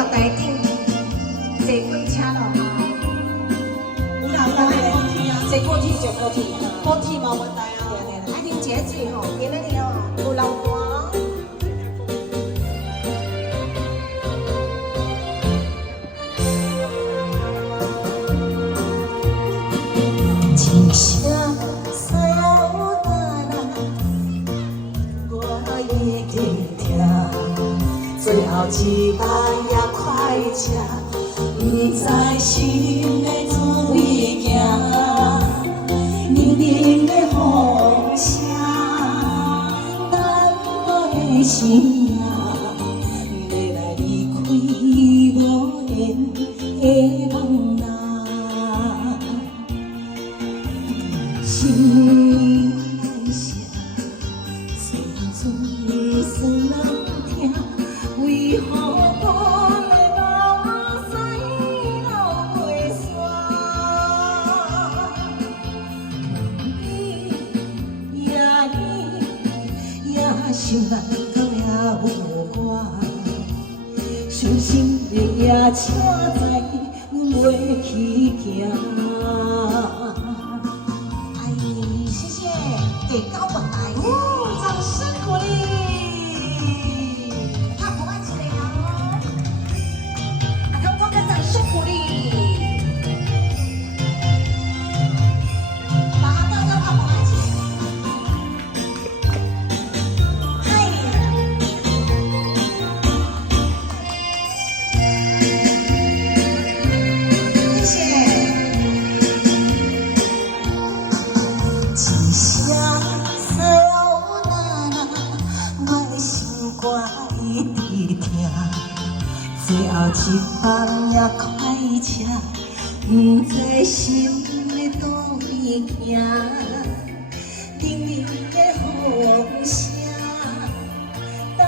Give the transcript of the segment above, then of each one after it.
月台顶坐火车咯哈，有啦有啦，坐高铁坐高铁，高铁嘛问题啊。啊，啉一下水吼，今仔日哦有流汗。一声sayonara，我已经听，最后一摆也快车，不知心的做位行，冷冷的风声，难过的心啊，要来离开无缘的梦啊。心难舍，酸酸酸人听，为何我的目屎流过山？也想难到也无我，伤心的也请知，阮袂去行。给高本来，掌声鼓励，他不爱吃的哦，更多的掌声鼓励，把大家他不爱吃，嗨，谢谢。一声我一直听，最后一班也快车，不知心要倒位行，冷冷的风声，等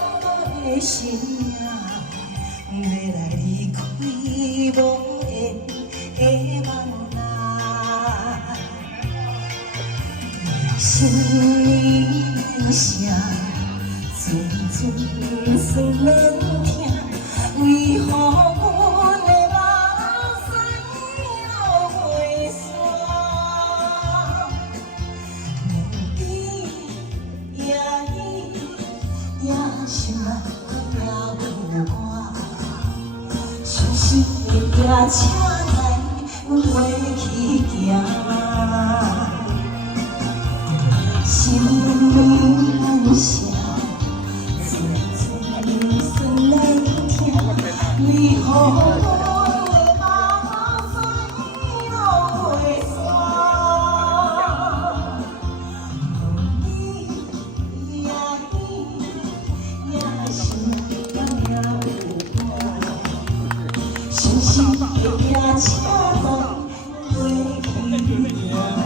我的心啊，要来离开无缘的梦啊，心里声。酸酸酸人听，为何阮的目屎流过山？梦比夜已想难也有我，伤心的也请来，阮袂去行。心难舍。为何我的目屎流过山？梦里也想也有我，伤心的也请来袂去行。